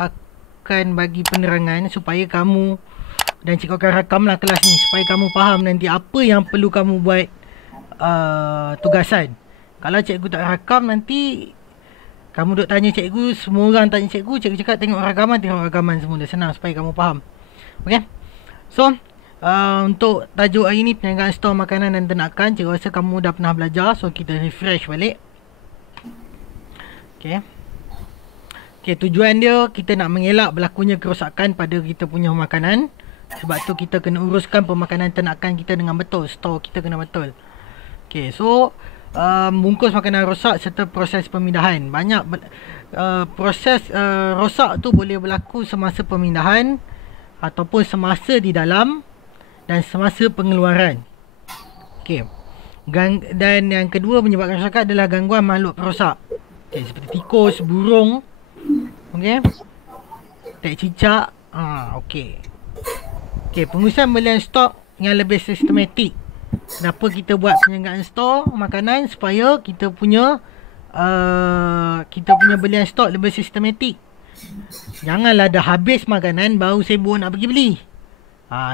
akan bagi penerangan supaya kamu, dan cikgu akan rakamlah kelas ni supaya kamu faham nanti apa yang perlu kamu buat tugasan. Kalau cikgu tak rakam, nanti kamu duk tanya cikgu, semua orang tanya cikgu, cikgu cakap tengok rakaman semula, senang supaya kamu faham. Okay. So untuk tajuk hari ni, perniagaan stor makanan dan ternakan, cikgu rasa kamu dah pernah belajar. So kita refresh balik. Okay. Okay, tujuan dia kita nak mengelak berlakunya kerosakan pada kita punya makanan. Sebab tu kita kena uruskan pemakanan ternakan kita dengan betul. Stor kita kena betul. Okay, so bungkus makanan rosak serta proses pemindahan. Banyak proses rosak tu boleh berlaku semasa pemindahan ataupun semasa di dalam dan semasa pengeluaran. Okay. Dan yang kedua menyebabkan kerosakan adalah gangguan makhluk perosak. Okay, seperti tikus, burung, okay, tak cicak. Okay. Okay, pengurusan belian stok yang lebih sistematik. Kenapa kita buat penjagaan stok makanan? Supaya kita punya belian stok lebih sistematik. Janganlah dah habis makanan baru sibuk nak pergi beli.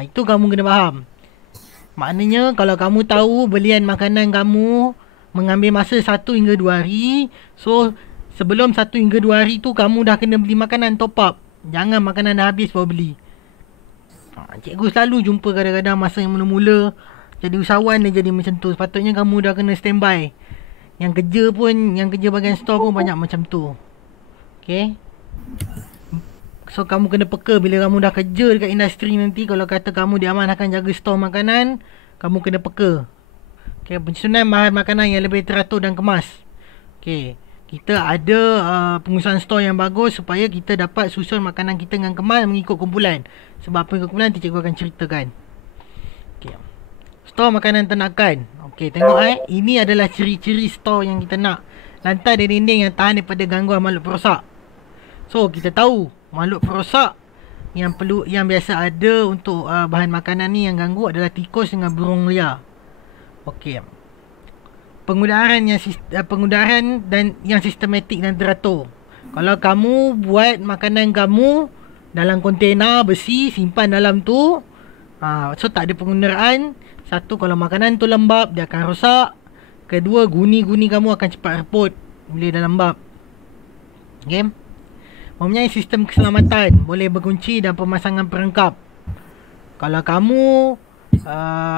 Itu kamu kena faham. Maknanya kalau kamu tahu belian makanan kamu mengambil masa 1 hingga 2 hari, so sebelum 1 hingga 2 hari tu kamu dah kena beli makanan top up. Jangan makanan dah habis baru beli. Cikgu selalu jumpa kadang-kadang masa yang mula-mula jadi usahawan dia jadi macam tu. Sepatutnya kamu dah kena standby. Yang kerja bahagian store pun banyak macam tu. Okay. So kamu kena peka bila kamu dah kerja dekat industri nanti. Kalau kata kamu diamanahkan jaga store makanan, kamu kena peka. Okay, penyusunan bahan makanan yang lebih teratur dan kemas. Okay, kita ada pengurusan store yang bagus supaya kita dapat susun makanan kita dengan kemas mengikut kumpulan. Sebab apa kumpulan nanti cikgu akan ceritakan. Okay. Store makanan ternakan. Okay, tengok ini adalah ciri-ciri store yang kita nak. Lantai dan dinding yang tahan daripada gangguan makhluk perosak. So kita tahu makhluk perosak yang biasa ada untuk bahan makanan ni yang ganggu adalah tikus dengan burung liar. Okey. Pengudaran dan yang sistematik dan teratur. Kalau kamu buat makanan kamu dalam kontena besi, simpan dalam tu, so tak ada penggunaan. Satu, kalau makanan tu lembab dia akan rosak. Kedua, guni-guni kamu akan cepat reput bila dah lembab. Okey. Mempunyai sistem keselamatan, boleh berkunci dan pemasangan perangkap. Kalau kamu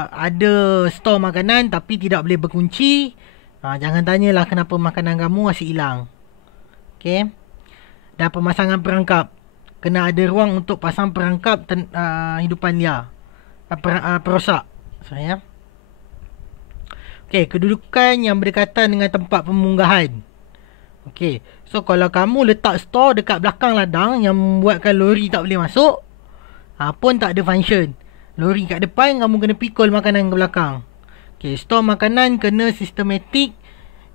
ada stor makanan tapi tidak boleh berkunci, jangan tanyalah kenapa makanan kamu masih hilang. Okay. Dan pemasangan perangkap, kena ada ruang untuk pasang perangkap hidupan liar, perosak. Sorry, ya. Okay, kedudukan yang berdekatan dengan tempat pemunggahan. Okay, so kalau kamu letak stor dekat belakang ladang yang membuatkan lori tak boleh masuk, pun tak ada function. Lori kat depan, kamu kena pikul makanan ke belakang. Okay, stor makanan kena sistematik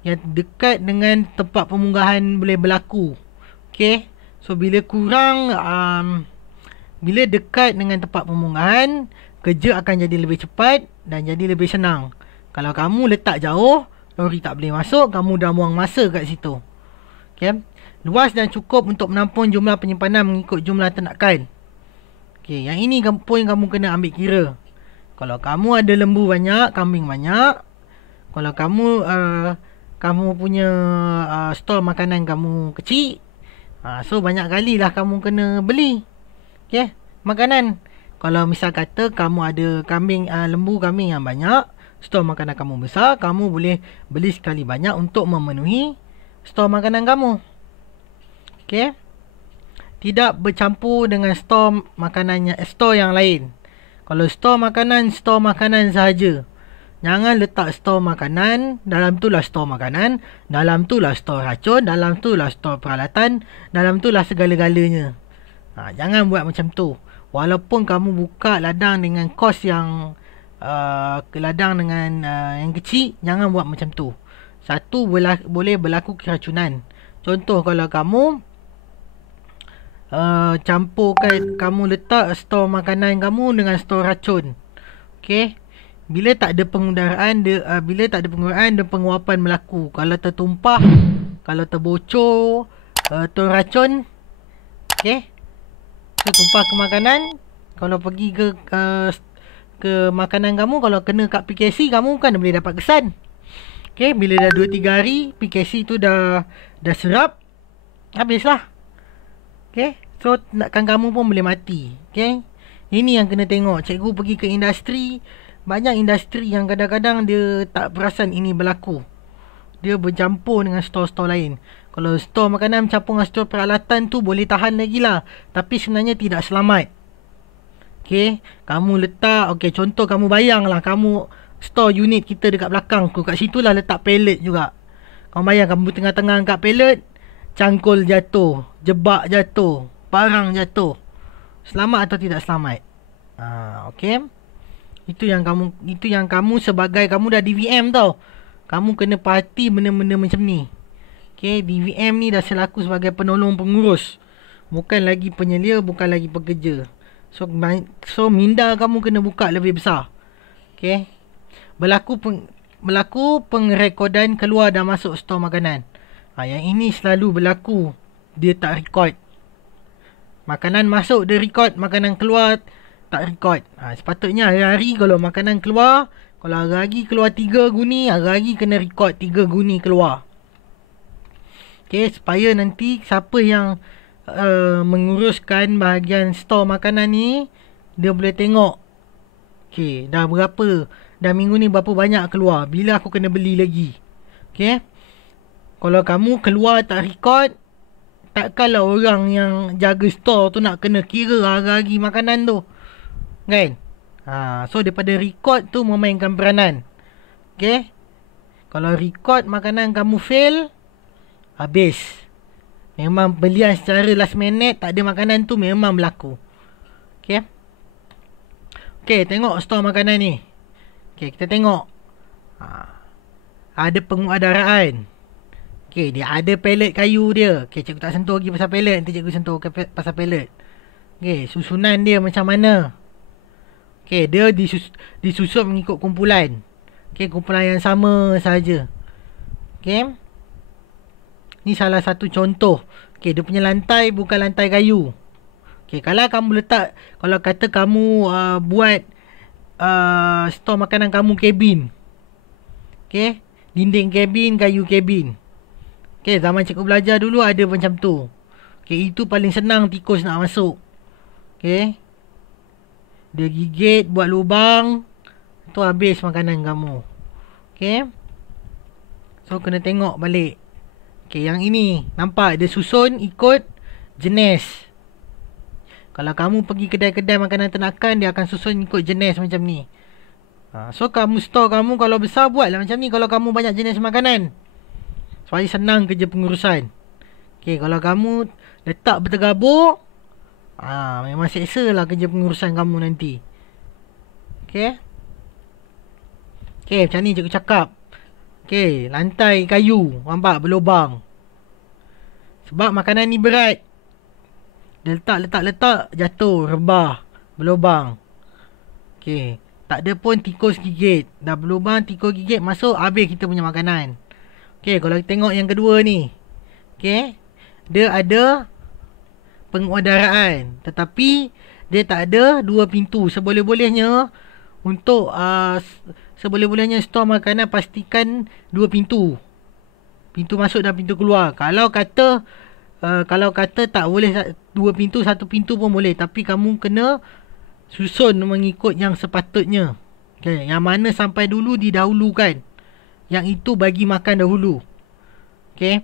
yang dekat dengan tempat pemunggahan boleh berlaku. Okay, so bila dekat dengan tempat pemunggahan, kerja akan jadi lebih cepat dan jadi lebih senang. Kalau kamu letak jauh, lori tak boleh masuk, kamu dah buang masa kat situ. Okay, luas dan cukup untuk menampung jumlah penyimpanan mengikut jumlah ternakan. Okay, yang ini pun kamu kena ambil kira. Kalau kamu ada lembu banyak, kambing banyak, kalau kamu punya store makanan kamu kecil, so banyak kali lah kamu kena beli. Okay, makanan. Kalau misal kata kamu ada lembu kambing yang banyak, store makanan kamu besar, kamu boleh beli sekali banyak untuk memenuhi store makanan kamu. Okay. Tidak bercampur dengan store yang lain. Kalau store makanan sahaja. Jangan letak store makanan, dalam tu lah store makanan, dalam tu lah store racun, dalam tu lah store peralatan, dalam tu lah segala-galanya. Jangan buat macam tu. Walaupun kamu buka ladang dengan kos yang ladang dengan yang kecil, jangan buat macam tu. Satu, boleh berlaku keracunan. Contoh, kalau kamu kamu letak stor makanan kamu dengan stor racun. Okey. Bila tak ada penggunaan dan penguapan berlaku. Kalau tertumpah, kalau terbocor tu racun, Okay. So tumpah ke makanan. Kalau pergi ke makanan kamu, kalau kena kat PKC, kamu kan boleh dapat kesan. Okay, bila dah 2-3 hari PKC tu dah serap, habislah. Okay, so nakkan kamu pun boleh mati. Okay, ini yang kena tengok. Cikgu pergi ke industri, banyak industri yang kadang-kadang dia tak perasan ini berlaku. Dia bercampur dengan store-store lain. Kalau store makanan bercampur dengan store peralatan tu boleh tahan lagi lah. Tapi sebenarnya tidak selamat. Okay, kamu letak, okay, contoh kamu bayanglah, kamu store unit kita dekat belakang tu, kat situ lah letak pallet juga. Kamu bayang kamu tengah-tengah angkat pallet, cangkul jatuh, jebak jatuh, barang jatuh. Selamat atau tidak selamat? Okay. Itu yang kamu sebagai kamu dah DVM tau. Kamu kena parti benda-benda macam ni. Okay, DVM ni dah selaku sebagai penolong pengurus. Bukan lagi penyelia, bukan lagi pekerja. So minda kamu kena buka lebih besar. Okay. Berlaku pengrekodan keluar dan masuk stor makanan. Yang ini selalu berlaku. Dia tak record. Makanan masuk dia record, makanan keluar tak record. Sepatutnya hari-hari kalau makanan keluar, kalau hari-hari keluar 3 guni, hari-hari kena record 3 guni keluar. Okay, supaya nanti siapa yang menguruskan bahagian stor makanan ni, dia boleh tengok, okay, dah berapa, dah minggu ni berapa banyak keluar, bila aku kena beli lagi. Okay, kalau kamu keluar tak record, takkanlah orang yang jaga stor tu nak kena kira hari-hari makanan tu, kan? So daripada record tu memainkan peranan. Okay, kalau record makanan kamu fail, habis. Memang belian secara last minute, tak ada makanan tu memang berlaku. Okay. Okay, tengok stor makanan ni. Okay, kita tengok. Ada penguadaraan. Okay, dia ada pallet kayu dia. Okay, cikgu tak sentuh lagi pasal pallet. Nanti cikgu sentuh pasal pallet. Okay, susunan dia macam mana. Okay, dia disusun mengikut kumpulan. Okay, kumpulan yang sama saja. Okay. Ni salah satu contoh. Okay, dia punya lantai bukan lantai kayu. Okay, kalau kamu letak, kalau kata kamu buat store makanan kamu kabin. Okay, dinding kabin, kayu kabin. Okay, zaman cikgu belajar dulu ada macam tu. Okay, itu paling senang tikus nak masuk. Okay, dia gigit, buat lubang, tu habis makanan kamu. Okay, so kena tengok balik. Okay, yang ini nampak dia susun ikut jenis. Kalau kamu pergi kedai-kedai makanan ternakan, dia akan susun ikut jenis macam ni. So kamu store kamu kalau besar, buatlah macam ni kalau kamu banyak jenis makanan, supaya senang kerja pengurusan. Okay, kalau kamu letak bertergabur, memang seksa lah kerja pengurusan kamu nanti. Okay. Okay, macam ni cikgu cakap. Okay, lantai kayu, nampak berlubang. Sebab makanan ni berat. Dia letak, jatuh, rebah, berlubang. Okay, tak ada pun tikus gigit. Dah berlubang, tikus gigit, masuk, habis kita punya makanan. Okay, kalau kita tengok yang kedua ni. Okay, dia ada penguadaraan, tetapi dia tak ada 2 pintu. Seboleh-bolehnya untuk seboleh-bolehnya store makanan pastikan 2 pintu. Pintu masuk dan pintu keluar. Kalau kata tak boleh 2 pintu, 1 pintu pun boleh, tapi kamu kena susun mengikut yang sepatutnya. Okay, yang mana sampai dulu didahulukan. Yang itu bagi makan dahulu. Okay,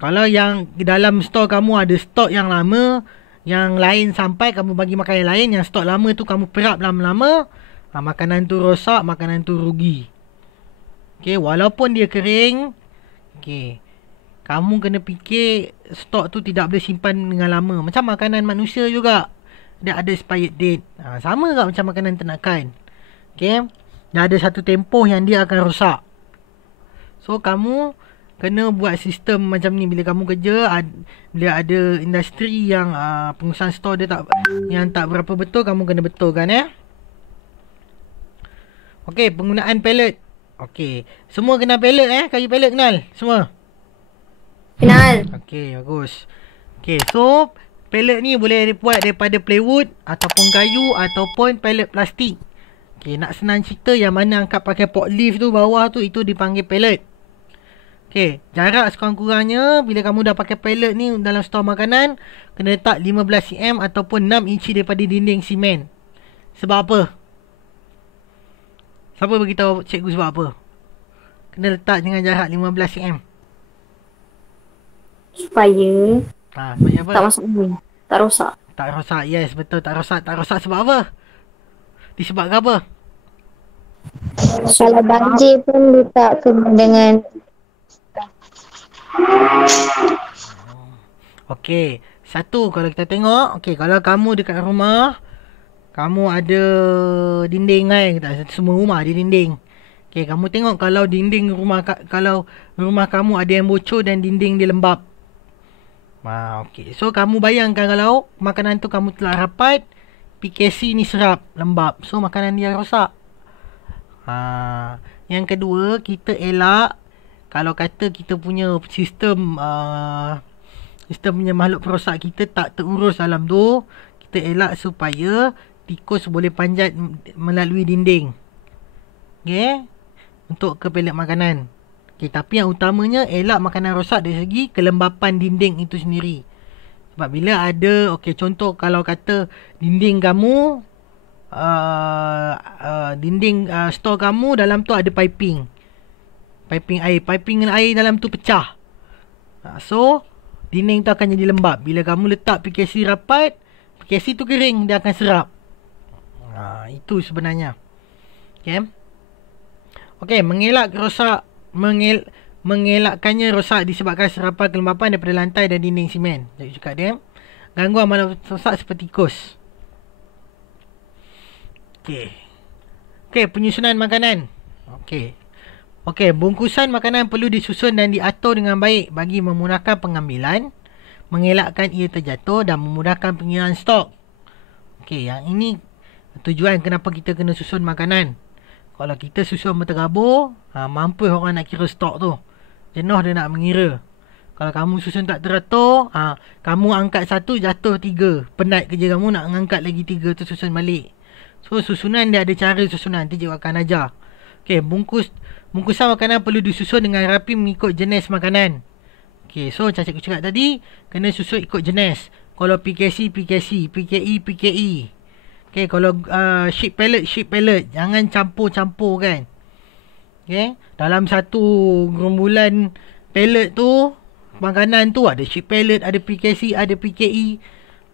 kalau yang dalam store kamu ada stok yang lama, yang lain sampai kamu bagi makan yang lain, yang stok lama tu kamu perap lama-lama, makanan tu rosak, makanan tu rugi. Okay, walaupun dia kering, okay, kamu kena fikir stok tu tidak boleh simpan dengan lama. Macam makanan manusia juga, dia ada expired date. Sama juga macam makanan ternakan. Okay, dia ada satu tempoh yang dia akan rosak. So kamu kena buat sistem macam ni. Bila kamu kerja, bila ada industri yang pengurusan store dia tak berapa betul, kamu kena betulkan ya. Okey, penggunaan pallet. Okey, semua kenal pallet kayu pallet kenal semua? Kenal. Okey, bagus. Okey, so pellet ni boleh dibuat daripada plywood ataupun kayu ataupun pellet plastik. Okey, nak senang cerita yang mana angkat pakai forklift tu bawah tu itu dipanggil pellet. Okey, jarak sekurang-kurangnya bila kamu dah pakai pellet ni dalam stor makanan kena letak 15 cm ataupun 6 inci daripada dinding simen. Sebab apa? Siapa beritahu cikgu sebab apa? Kena letak dengan jarak 15 cm. Supaya Supaya apa? tak masuk angin, tak rosak. Tak rosak, yes, betul, tak rosak. Tak rosak sebab apa? Disebabkan apa? Kalau banjir pun dia tak kena dengan. Okey, satu kalau kita tengok, okey, kalau kamu dekat rumah, kamu ada dinding kan, semua rumah ada dinding. Okey, kamu tengok kalau dinding rumah kalau rumah kamu ada yang bocor dan dinding dia lembab. Okey, so kamu bayangkan kalau makanan tu kamu telah rapat, PKC ni serap, lembab. So makanan dia rosak. Yang kedua, kita elak kalau kata kita punya sistem punya makhluk perosak kita tak terurus dalam tu, kita elak supaya tikus boleh panjat melalui dinding. Okey, untuk ke pellet makanan. Okey, tapi yang utamanya elak makanan rosak dari segi kelembapan dinding itu sendiri. Sebab bila ada, okey, contoh kalau kata dinding kamu store kamu dalam tu ada piping air dalam tu pecah. So dinding tu akan jadi lembab. Bila kamu letak PKC rapat, PKC tu kering, dia akan serap. Itu sebenarnya. Okey, mengelakkannya rosak disebabkan serapan kelembapan daripada lantai dan dinding simen. Jadi cakap dia, gangguan makhluk rosak seperti tikus. Okey, penyusunan makanan. Okey, bungkusan makanan perlu disusun dan diatur dengan baik bagi memudahkan pengambilan, mengelakkan ia terjatuh dan memudahkan pengiriman stok. Okey, yang ini tujuan kenapa kita kena susun makanan. Kalau kita susun berterabur, mampu orang nak kira stok tu. Jenuh dia nak mengira. Kalau kamu susun tak teratur, kamu angkat satu, jatuh 3. Penat kerja kamu nak angkat lagi 3 tu susun balik. So susunan dia ada cara susunan, nanti cikgu akan ajar. Okey, bungkusan makanan perlu disusun dengan rapi mengikut jenis makanan. Okey, so macam cikgu cakap tadi, kena susun ikut jenis. Kalau PKC, PKE, PKE. Okey, kalau sheet pellet, jangan campur-campur kan. Okey, dalam satu gerombolan pellet tu, makanan tu ada sheet pellet, ada PKC, ada PKE.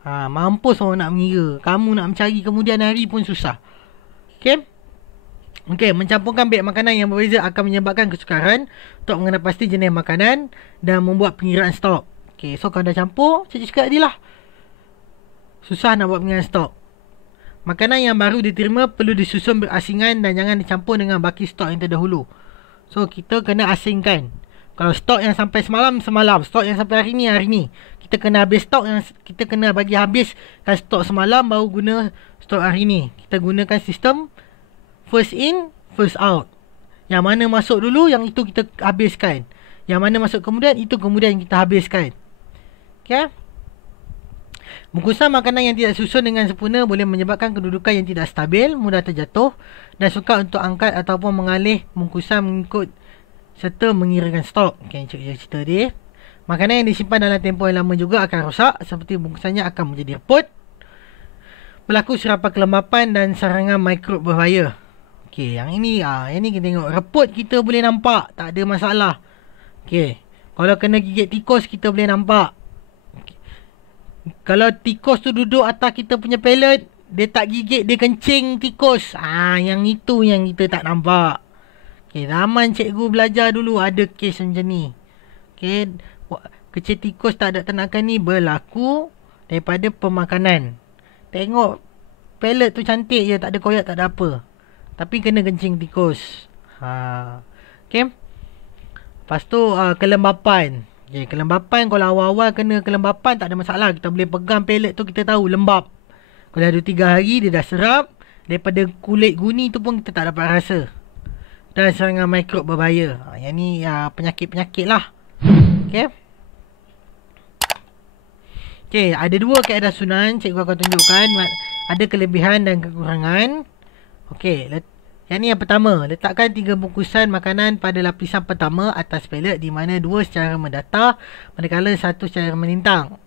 Mampus orang nak mengira. Kamu nak mencari kemudian hari pun susah. Okey, mencampurkan beg makanan yang berbeza akan menyebabkan kesukaran untuk mengenal pasti jenis makanan dan membuat pengiraan stok. Okey, so kalau dah campur, cikgu cakap tadi lah, susah nak buat pengiraan stok. Makanan yang baru diterima perlu disusun berasingan dan jangan dicampur dengan baki stok yang terdahulu. So kita kena asingkan. Kalau stok yang sampai semalam, stok yang sampai hari ni. Kita kena habis stok yang kita kena bagi habis kan stok semalam baru guna stok hari ni. Kita gunakan sistem first in, first out. Yang mana masuk dulu, yang itu kita habiskan. Yang mana masuk kemudian, itu kemudian kita habiskan. Okey? Bungkusan makanan yang tidak susun dengan sempurna boleh menyebabkan kedudukan yang tidak stabil, mudah terjatuh dan sukar untuk angkat ataupun mengalih bungkusan mengikut serta mengirakan stok. Okey, cikgu cerita dia. Makanan yang disimpan dalam tempoh yang lama juga akan rosak, seperti bungkusannya akan menjadi reput, berlaku serapan kelembapan dan serangan mikrob berbahaya. Okey, yang ini kita tengok reput kita boleh nampak, tak ada masalah. Okey, kalau kena gigit tikus kita boleh nampak. Okay. Kalau tikus tu duduk atas kita punya pellet, dia tak gigit, dia kencing tikus. Yang itu yang kita tak nampak. Okey, zaman cikgu belajar dulu ada kes macam ni. Okey, kecil tikus tak ada ternakan ni berlaku daripada pemakanan. Tengok pellet tu cantik je, tak ada koyak, tak ada apa. Tapi kena kencing tikus. Okey. Lepas tu kelembapan. Okay, kelembapan kalau awal-awal kena kelembapan tak ada masalah. Kita boleh pegang pellet tu, kita tahu lembab. Kalau ada 3 hari dia dah serap. Daripada kulit guni tu pun kita tak dapat rasa. Dan serangan mikrob berbahaya. Yang ni penyakit-penyakit lah. Okay. Okey, ada dua kaedah sunan cikgu akan tunjukkan. Ada kelebihan dan kekurangan. Okey, yang ni yang pertama. Letakkan 3 bungkusan makanan pada lapisan pertama atas pelet di mana 2 secara mendatar manakala 1 secara melintang.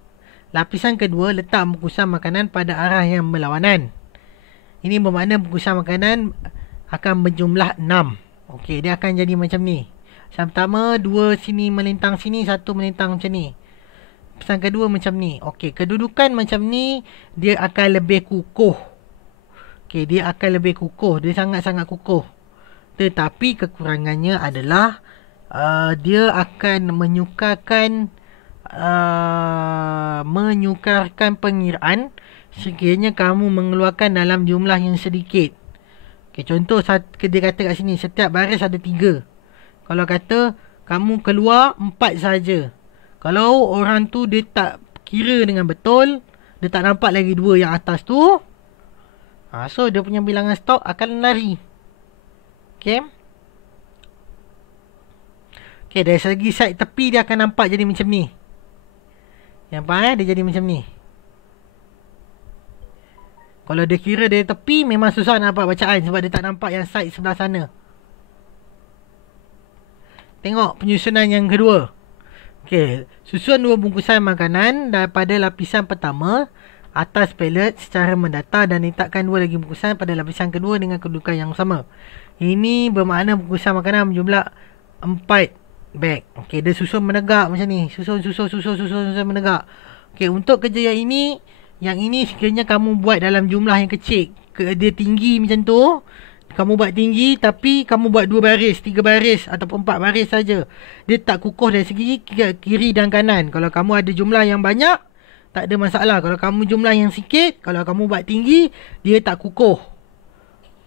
Lapisan kedua, letak bungkusan makanan pada arah yang berlawanan. Ini bermakna bungkusan makanan akan berjumlah 6. Okey, dia akan jadi macam ni. Yang pertama, 2 sini melintang sini, 1 melintang macam ni. Pesan kedua macam ni. Okey, kedudukan macam ni dia akan lebih kukuh. Okey, dia akan lebih kukuh. Dia sangat-sangat kukuh. Tetapi kekurangannya adalah dia akan menyukarkan pengiraan sekiranya kamu mengeluarkan dalam jumlah yang sedikit. Okey, contoh dia kata kat sini setiap baris ada 3. Kalau kata kamu keluar 4 saja. Kalau orang tu dia tak kira dengan betul, dia tak nampak lagi 2 yang atas tu, so dia punya bilangan stok akan lari. Okay. Okay, dari segi side tepi dia akan nampak jadi macam ni. Yang faham dia jadi macam ni. Kalau dia kira dari tepi memang susah nak nampak bacaan sebab dia tak nampak yang side sebelah sana. Tengok penyusunan yang kedua. Okey, susun 2 bungkusan makanan daripada lapisan pertama atas pelet secara mendatar dan letakkan 2 lagi bungkusan pada lapisan kedua dengan kedudukan yang sama. Ini bermakna bungkusan makanan berjumlah 4 beg. Okey, dia susun menegak macam ni. Susun menegak. Okey, untuk kerja yang ini sekiranya kamu buat dalam jumlah yang kecil. Dia tinggi macam tu. Kamu buat tinggi tapi kamu buat 2 baris, 3 baris ataupun 4 baris saja. Dia tak kukuh dari segi kiri dan kanan. Kalau kamu ada jumlah yang banyak, tak ada masalah. Kalau kamu jumlah yang sikit, kalau kamu buat tinggi, dia tak kukuh.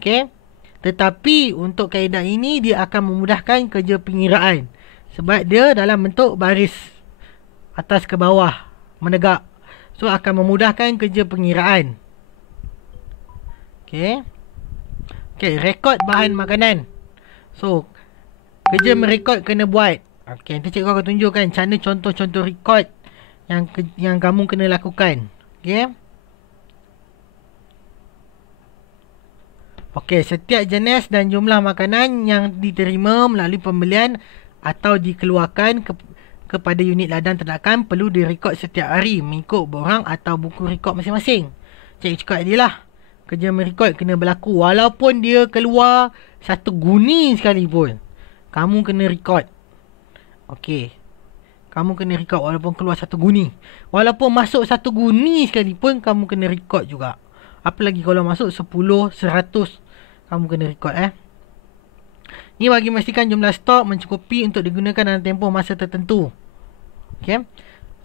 Okey. Tetapi untuk kaedah ini dia akan memudahkan kerja pengiraan. Sebab dia dalam bentuk baris atas ke bawah menegak. So akan memudahkan kerja pengiraan. Okey. Okey, rekod bahan makanan. So, kerja merekod kena buat. Okey, nanti cikgu akan tunjukkan cara contoh-contoh rekod yang kamu kena lakukan. Okey. Okey, setiap jenis dan jumlah makanan yang diterima melalui pembelian atau dikeluarkan kepada unit ladang ternakan perlu direkod setiap hari mengikut borang atau buku rekod masing-masing. Cikgu cakap dia lah. Kerja merekod kena berlaku walaupun dia keluar 1 guni sekalipun. Kamu kena rekod. Okey. Kamu kena rekod walaupun keluar 1 guni. Walaupun masuk 1 guni sekalipun kamu kena rekod juga. Apalagi kalau masuk 10, 100 kamu kena rekod Ni bagi memastikan jumlah stok mencukupi untuk digunakan dalam tempoh masa tertentu. Okey.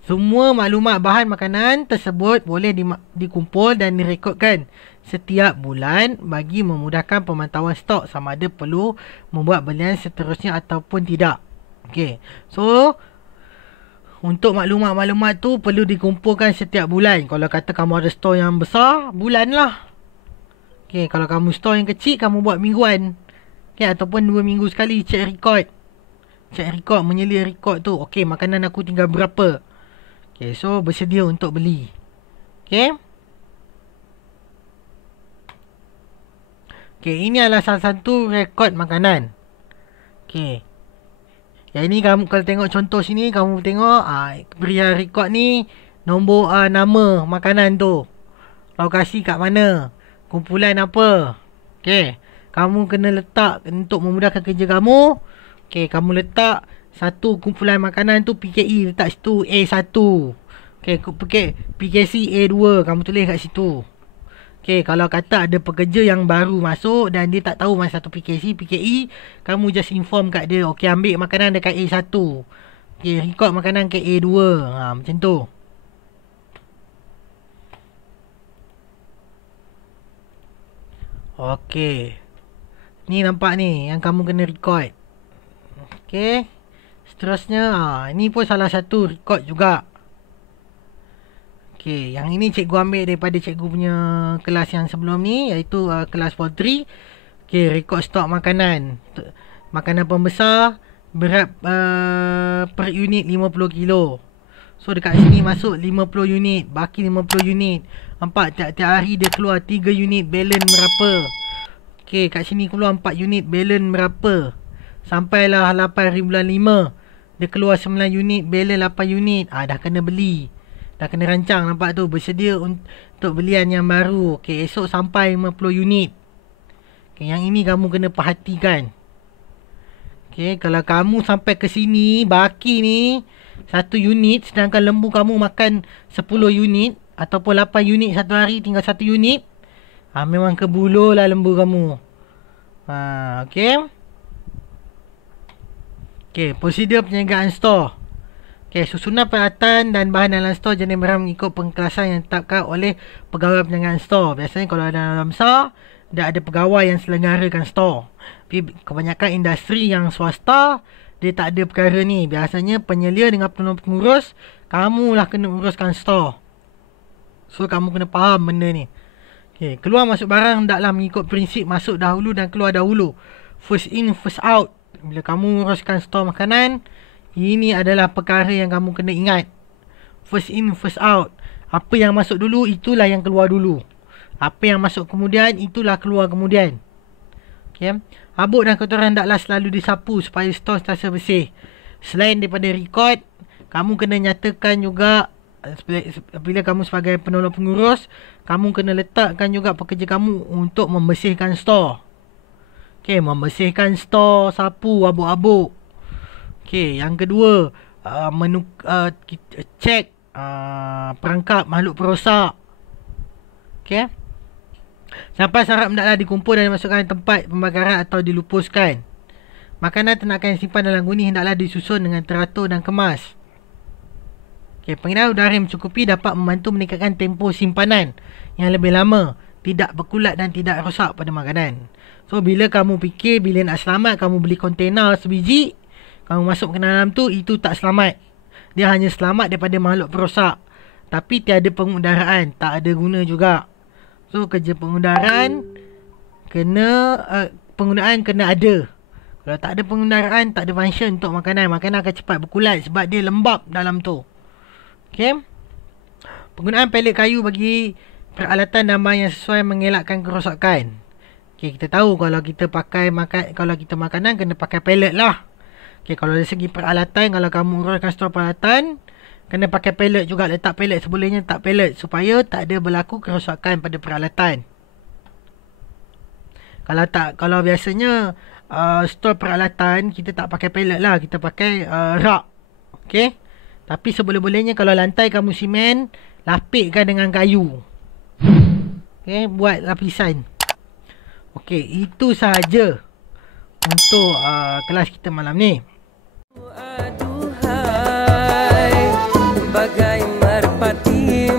Semua maklumat bahan makanan tersebut boleh dikumpul dan direkodkan setiap bulan bagi memudahkan pemantauan stok sama ada perlu membuat belian seterusnya ataupun tidak. Okey. So, untuk maklumat-maklumat tu perlu dikumpulkan setiap bulan. Kalau kata kamu ada stok yang besar, bulan lah. Okey, kalau kamu stok yang kecil, kamu buat mingguan. Okey, ataupun 2 minggu sekali cek rekod. Cek rekod, menyeli rekod tu. Okey, makanan aku tinggal berapa. Okay, so bersedia untuk beli. Okay. Okay, ini adalah salah satu rekod makanan. Okay. Yang ini kamu kalau tengok contoh sini, kamu tengok berian rekod ni nombor nama makanan tu. Lokasi kat mana. Kumpulan apa. Okay. Kamu kena letak untuk memudahkan kerja kamu. Okay, kamu letak satu kumpulan makanan tu PKE letak situ A1. Okey, PKC A2 kamu tulis kat situ. Okey, kalau kata ada pekerja yang baru masuk dan dia tak tahu mana satu PKC, PKE, kamu just inform kat dia, okey ambil makanan dekat A1. Okey, record makanan ke A2. Macam tu. Okey. Ni nampak ni yang kamu kena record. Okey. Seterusnya, ini pun salah satu rekod juga. Okey, yang ini cikgu ambil daripada cikgu punya kelas yang sebelum ni, iaitu kelas poultry. Okey, rekod stok makanan. Makanan pembesar, berat per unit 50 kilo. So dekat sini masuk 50 unit, baki 50 unit. Nampak tiap-tiap hari dia keluar 3 unit, balance berapa? Okay, kat sini keluar 4 unit, balance berapa? Sampailah 8 hari bulan 5, dia keluar 9 unit, balance 8 unit. Dah kena beli, dah kena rancang, nampak tu, bersedia untuk belian yang baru. Okay, esok sampai 50 unit. Okay, yang ini kamu kena perhatikan. Okay, kalau kamu sampai ke sini, baki ni 1 unit, sedangkan lembu kamu makan 10 unit ataupun 8 unit satu hari, tinggal 1 unit, memang kebuluh lah lembu kamu. Okay. Okay, prosedur penjagaan stor. Okay, susunan peralatan dan bahan dalam stor jenis barang mengikut pengkelasan yang ditetapkan oleh pegawai penjagaan stor. Biasanya kalau dalam besar, ada pegawai yang selenggarakan stor. Tapi kebanyakan industri yang swasta, dia tak ada perkara ni. Biasanya penyelia dengan pengurus, kamulah kena uruskan stor. So kamu kena faham benda ni. Okay, keluar masuk barang hendaklah mengikut prinsip masuk dahulu dan keluar dahulu. First in, first out. Bila kamu uruskan stor makanan, ini adalah perkara yang kamu kena ingat. First in, first out. Apa yang masuk dulu, itulah yang keluar dulu. Apa yang masuk kemudian, itulah keluar kemudian. Okay. Habuk dan kotoran hendaklah selalu disapu supaya stor sentiasa bersih. Selain daripada record, kamu kena nyatakan juga, bila kamu sebagai penolong pengurus, kamu kena letakkan juga pekerja kamu untuk membersihkan stor. Okay, membersihkan stor, sapu habuk-habuk. Okay, yang kedua, cek perangkap makhluk perosak. Okay. Sampai sarap hendaklah dikumpul dan dimasukkan tempat pembakaran atau dilupuskan. Makanan ternakan yang simpan dalam guni hendaklah disusun dengan teratur dan kemas. Okay, penggunaan udara yang mencukupi dapat membantu meningkatkan tempoh simpanan yang lebih lama, tidak berkulat dan tidak rosak pada makanan. So, bila kamu fikir, bila nak selamat, kamu beli kontainer sebiji, kamu masuk ke dalam tu, itu tak selamat. Dia hanya selamat daripada makhluk perosak. Tapi tiada pengudaraan, tak ada guna juga. So, kerja pengudaraan penggunaan kena ada. Kalau tak ada pengudaraan, tak ada function untuk makanan. Makanan akan cepat berkulat sebab dia lembab dalam tu. Okay. Penggunaan pelet kayu bagi peralatan dan bahan yang sesuai mengelakkan kerosakan. Okay, kita tahu kalau kita makanan kena pakai pelet lah. Okay, kalau dari segi peralatan, kalau kamu uruskan stor peralatan, kena pakai pelet juga. Letak pelet sebolehnya, tak pelet supaya tak ada berlaku kerosakan pada peralatan. Kalau biasanya stor peralatan, kita tak pakai pelet lah, kita pakai rak. Okay. Tapi seboleh-bolehnya kalau lantai kamu simen, lapikkan dengan kayu. Okay, buat lapisan. Okay, itu sahaja untuk kelas kita malam ni. Aduhai, bagai merpati